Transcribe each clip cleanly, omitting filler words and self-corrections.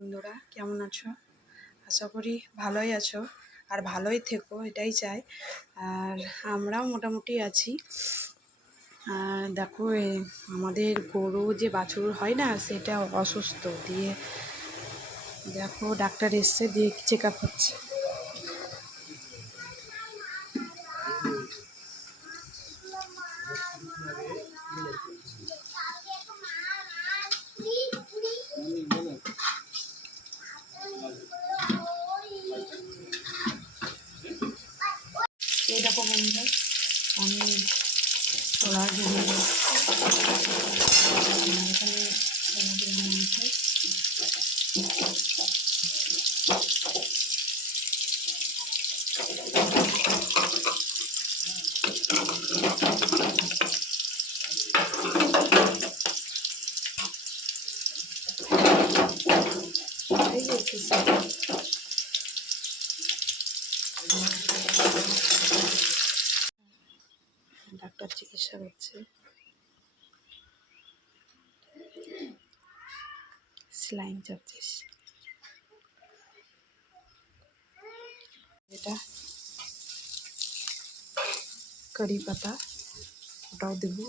বন্ধুরা কেমন আছো? আশা করি ভালোই আছো আর ভালোই থেকো, এটাই চাই। আর আমরাও মোটামুটি আছি। আর দেখো আমাদের গরু যে বাছুর হয় না, সেটা অসুস্থ। দিয়ে দেখো ডাক্তার এসছে, দিয়ে চেক আপ হচ্ছে। এই দেখো বন্ধুরা, আমি ছোলার জন্য এখানে ছোলা দিলাম আছে। ডাক্তার চিকিৎসা করছে, স্লাইন চাপছে। এটা কারি পাতা, ওটাও দেবো।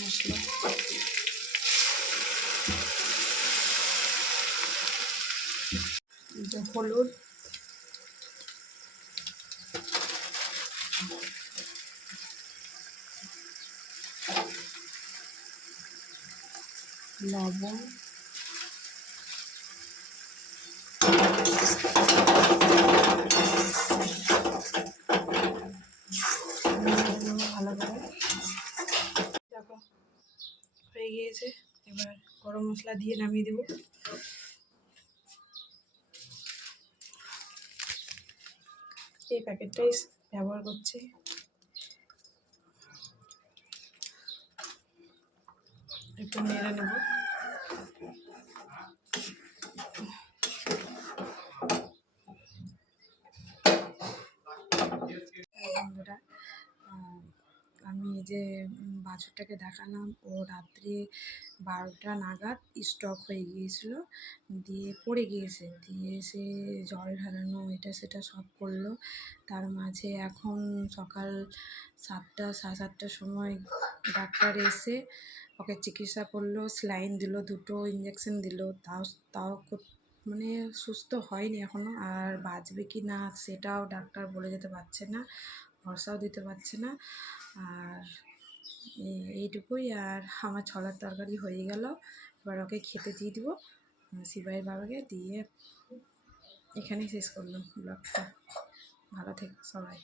মশলা হলুদ, লবণ, ভালো করে। দেখো হয়ে গিয়েছে, এবার গরম মশলা দিয়ে নামিয়ে দেবো। এই প্যাকেটটাই ব্যবহার করছি। একটু নেড়ে নেব। বন্ধুরা, আমি যে বাছুরটাকে দেখালাম, ও রাত্রে 12টা নাগাদ স্ট্রোক হয়ে গিয়েছিল, দিয়ে পড়ে গিয়েছে। দিয়ে সে জল ঢালানো এটা সেটা সব করলো। তার মাঝে এখন সকাল 7টা সাড়ে 7টার সময় ডাক্তার এসে ওকে চিকিৎসা করলো, স্যালাইন দিল, 2টো ইঞ্জেকশন দিল। তাও তাও মানে সুস্থ হয়নি এখনও। আর বাঁচবে কি না সেটাও ডাক্তার বলে যেতে পারছে না, ভরসাও দিতে পারছে না। আর এইটুকুই। আর আমার ছোলার তরকারি হয়ে গেল, এবার ওকে খেতে দিয়ে দিব শিবাইয়ের বাবাকে। দিয়ে এখানেই শেষ করলাম ব্লগটা। ভালো থেকো সবাই।